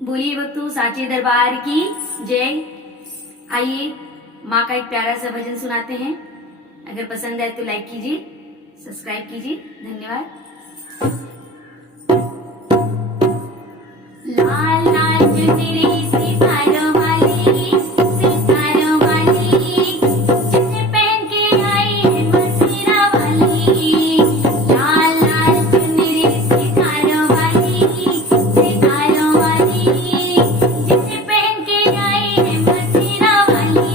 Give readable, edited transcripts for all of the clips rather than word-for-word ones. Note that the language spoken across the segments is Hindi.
बोलिए भक्तों साचे दरबार की जय। आइए माँ का एक प्यारा सा भजन सुनाते हैं। अगर पसंद आए तो लाइक कीजिए, सब्सक्राइब कीजिए। धन्यवाद। लाल लाल चुनरी सितारों वाली, सितारों वाली, जिसे पहन के आई है मसीरा वाली। लाल लाल चुनरी सितारों वाली, सितारों वाली, जिसे पहन के आई है मसीरा वाली।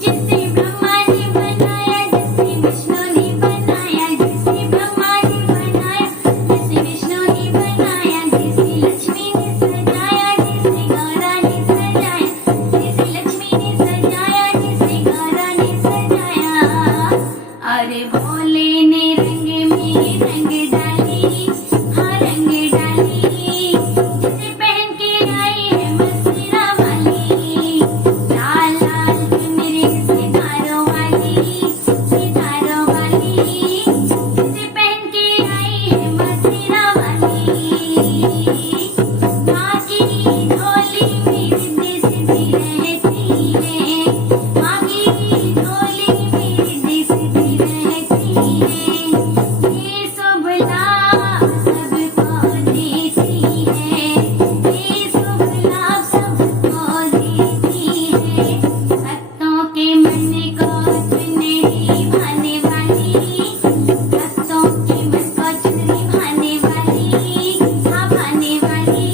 जिसे ब्रह्मा ने बनाया, जिसे विष्णु ने बनाया, जिसे ब्रह्मा ने बनाया, जिसे विष्णु ने बनाया, जिसे लक्ष्मी ने सजाया, जिसे गौरा ने सजाया, जिसे लक्ष्मी ने सजाया, जिसे गौरा ने सजाया। अरे भोले ने रंग में रंग डाली, हाँ रंग डाली, जिसे पहन के आई है मसीरा वाली। लाल लाल चुनरी सितारों वाली, सितारों वाली, जिसे पहन के आई है मसीरा वाली। माँ की झोली में रिद्धि सिद्धि रहती है, माँ की झोली में रिद्धि सिद्धि रहती है। ये शुभ लाभ सबको देती है, ये शुभ लाभ सबको देती है। भक्तों के मन को चुनरी भाने वाली, भक्तों के मन को चुनरी भाने वाली, हाँ भाने वाली,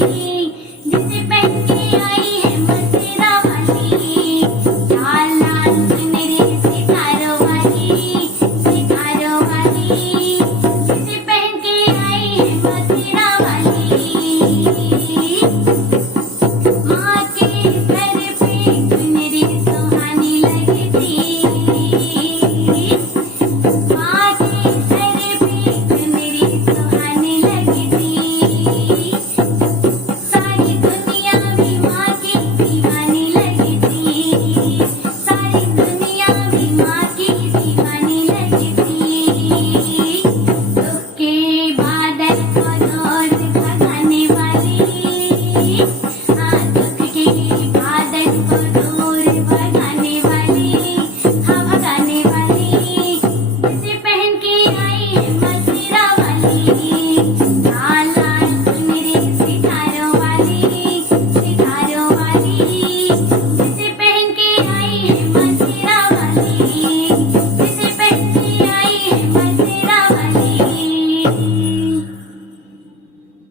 जिसे पहन के आई है मसीरा वाली। लाल लाल चुनरी सितारों वाली, सितारों वाली, जिसे पहन के आई है मसीरा वाली। माँ के सर पे चुनरी सुहानी लगती, माँ के सर पे चुनरी सुहानी लगती। सारी दुनिया भी माँ की दीवानी लगती, सारी दुनिया भी माँ की दीवानी लगती। दुख के बादल को